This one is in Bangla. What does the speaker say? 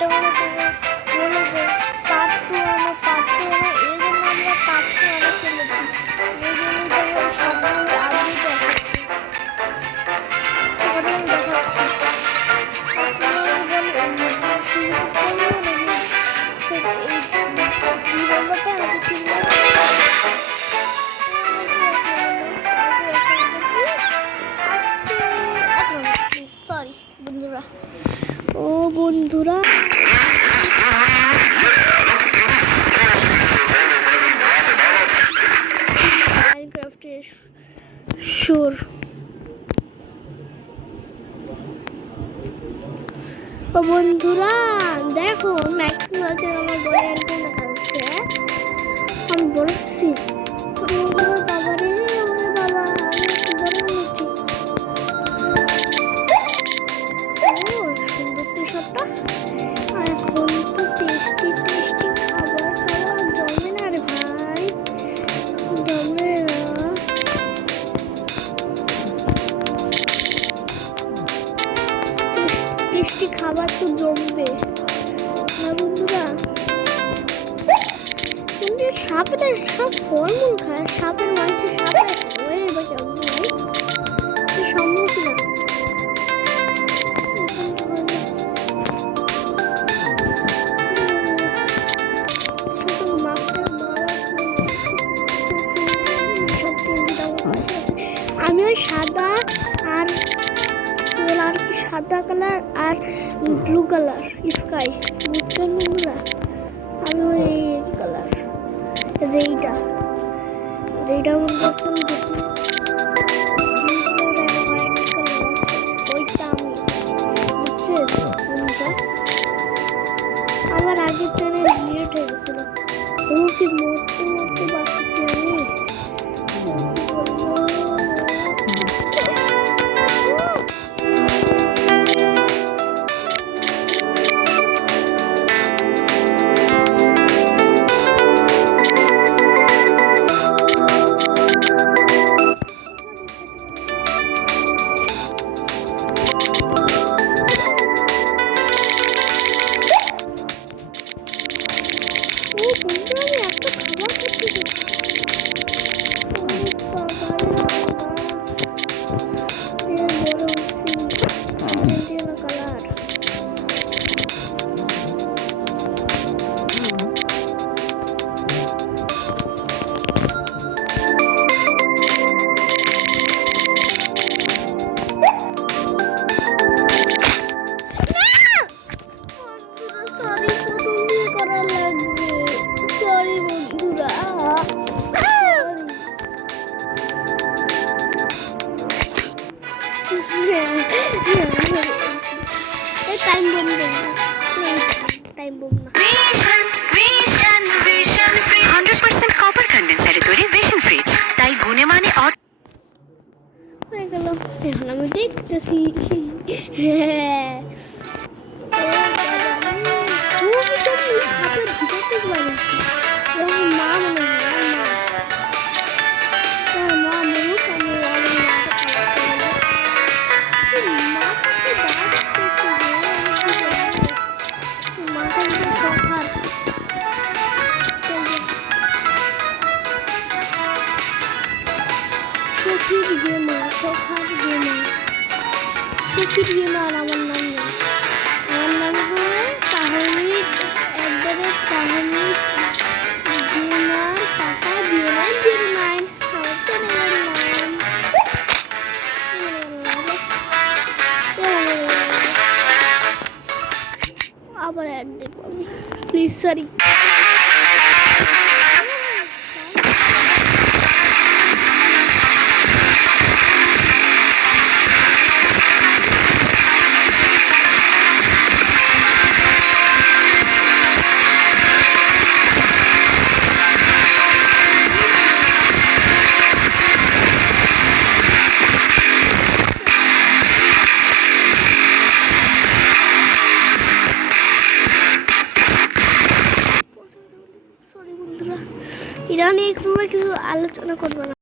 এটা মানে তোমরা বলে যে পার্ট 2 আনো পার্ট 2 আনো, এই জন্য আমরা পার্ট 2 আনা চলেছি। এই জন্যই তোমাদের সামনে আপডেট দেখাচ্ছি, তোমাদের আমি দেখাচ্ছি। বন্ধুরা ও বন্ধুরা মাইনক্রাফটের সুর ও বন্ধুরা দেখো ম্যাক্স ক্লাসে আমার বড় অ্যান্টেনা দেখা যাচ্ছে। আমি বলছি বাবা রে বাবা সুন্দর তো সবটা। এখন তো টেস্টি টেস্টি খাবার খাওয়া জমে না রে ভাই, জমে না। টেস্টি খাবার তো জমবে না বন্ধুরা। কিন্তু সাপটা সব ফলমূল খায়, সাপের মাংস সাপে সম্ভব না। আমি ওই সাদা আর কি সাদা কালার আর ব্লু কালার স্কাই বুঝছেন বন্ধুরা। আমি ওই কালার যেইটা বলতেছেন ওইটা আমি বুঝছেন বন্ধুরা। আমার আগের চ্যানেল ডিলিট হয়ে গেছিল। ও কি মরতে মরতে বাঁচছি আমি। এখন আমি দেখতেছি সুখীর গেমার আমার নাম নেই, আমার নাম হয় তাহমিদ একবারে তাহমিদ গেমার টাকা 0909 আমার চ্যানেলের নাম। আবার অ্যাড দেবো আমি, প্লিজ সরি। এটা নিয়ে তোমরা কিছু আলোচনা করবো না।